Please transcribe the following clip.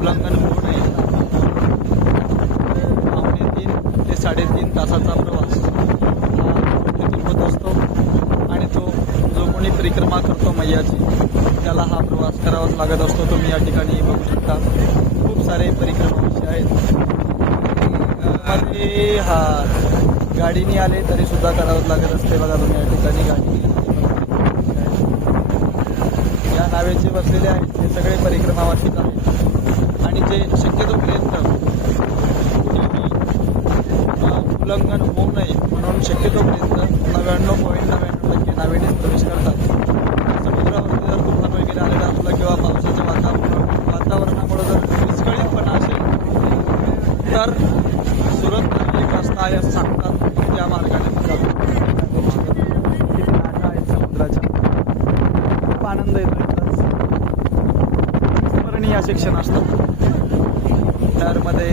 उल्लंघन होऊ नये. पावणे 3 ते 3.5 तासाचा प्रवास तिथून होत असतो आणि तो जो कोणी परिक्रमा करतो मैयाची त्याला हा प्रवास करावाच लागत असतो. तुम्ही या ठिकाणी बघू शकता खूप सारे परिक्रमा आहेत. मध्ये हा गाडीने आले तरी सुद्धा करावंच लागत असते. बघा तुम्ही या ठिकाणी गाडी या नावेचे बसलेले आहेत ते सगळे परिक्रमावासीच आहेत आणि जे शक्यतोपर्यंत उल्लंघन होऊ नये म्हणून शक्यतोपर्यंत 99.99% नावेने प्रवेश करतात. समुद्रावरती जर तुफान वगैरे आलेला असला किंवा पावसाच्या वातावरणामुळे जर विस्कळीतपणा असेल तर सुरत एक रस्ता आहे असं सांगतात. त्या मार्गाने जातो. किती लाटा आहेत समुद्राच्या. खूप आनंद येतो. स्मरणीय असे क्षण असतात. त्यामध्ये